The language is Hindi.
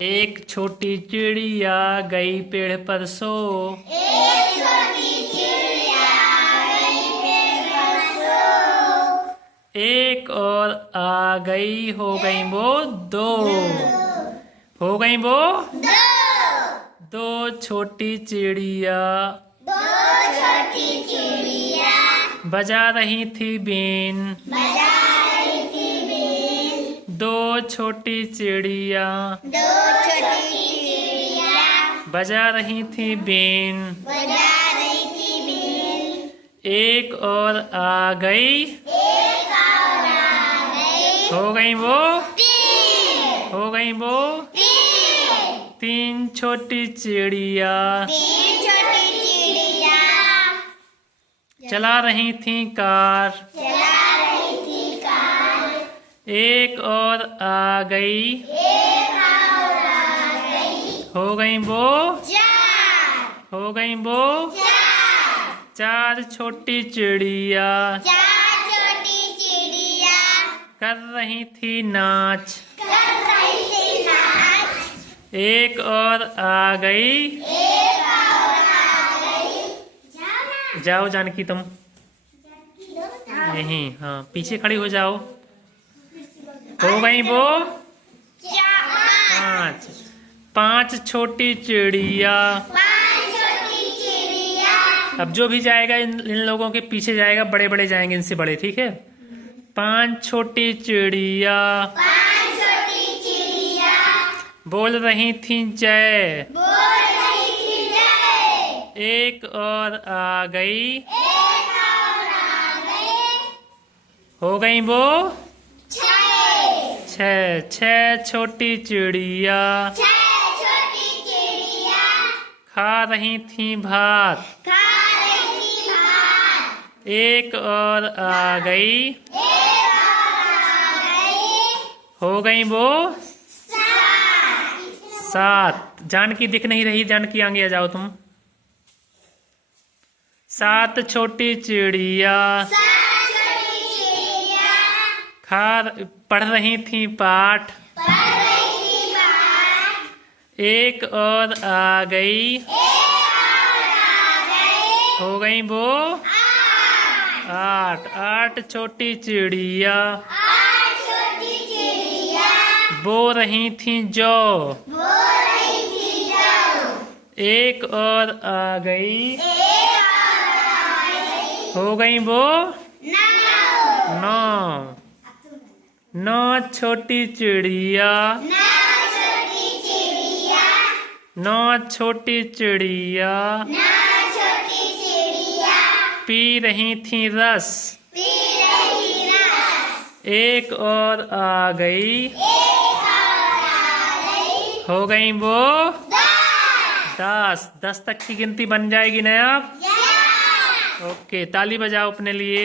एक छोटी चिड़िया गई पेड़ पर सो। एक छोटी चिड़िया गई पेड़ पर सो। एक और आ गई, हो गई वो दो। हो गई वो दो छोटी चिड़िया। दो छोटी चिड़िया बजा रही थी बीन। बजा रही थी बीन। दो छोटी चिड़िया दो छोटी चिड़िया बजा रही थी बीन। बजा रही थी बीन। एक और आ गई, एक और आ गई, हो गई वो तीन। हो गई वो तीन छोटी चिड़िया तीन छोटी चिड़िया चला रही थी कार। चला रही थी कार। एक और आ गई, एक और आ गई, हो गई वो चार। हो गई वो चार चार छोटी चिड़िया चार छोटी चिड़िया कर रही थी नाच। कर रही थी नाच। एक और आ गई, एक और आ गई, जाओ जानकी तुम यहीं, हाँ पीछे खड़ी हो जाओ। हो गई वो पांच पांच छोटी चिड़िया। पांच छोटी चिड़िया अब जो भी जाएगा इन लोगों के पीछे जाएगा, बड़े बड़े जाएंगे इनसे बड़े, ठीक है। पांच छोटी चिड़िया पांच छोटी चिड़िया बोल रही थी जय। बोल रही थी जय। एक और आ गई, एक और आ गई, हो गई वो छह। छह छोटी चिड़िया छह छोटी चिड़िया खा रही थी भात। खा रही थी भात। एक और आ गई, एक और आ गई, हो गई वो सात। सात। जानकी दिख नहीं रही, जानकी आगे आ जाओ तुम। सात छोटी चिड़िया सात छोटी चिड़िया पढ़ रही थी पाठ। पढ़ रही थी पाठ। एक और आ गई, एक और आ गई, हो गई वो आठ। आठ छोटी चिड़िया आठ छोटी चिड़िया बो रही थी जौ। बोल रही थी जाओ। एक और आ गई, एक और आ गई, हो गई वो नौ। नौ छोटी चिड़िया नौ छोटी चिड़िया नौ छोटी चिड़िया नौ छोटी चिड़िया पी रही थी रस। पी रही रस। एक और आ गई, एक और आ गई, हो गई वो दस। 10 तक की गिनती बन जाएगी ना आप। ओके, ताली बजाओ अपने लिए।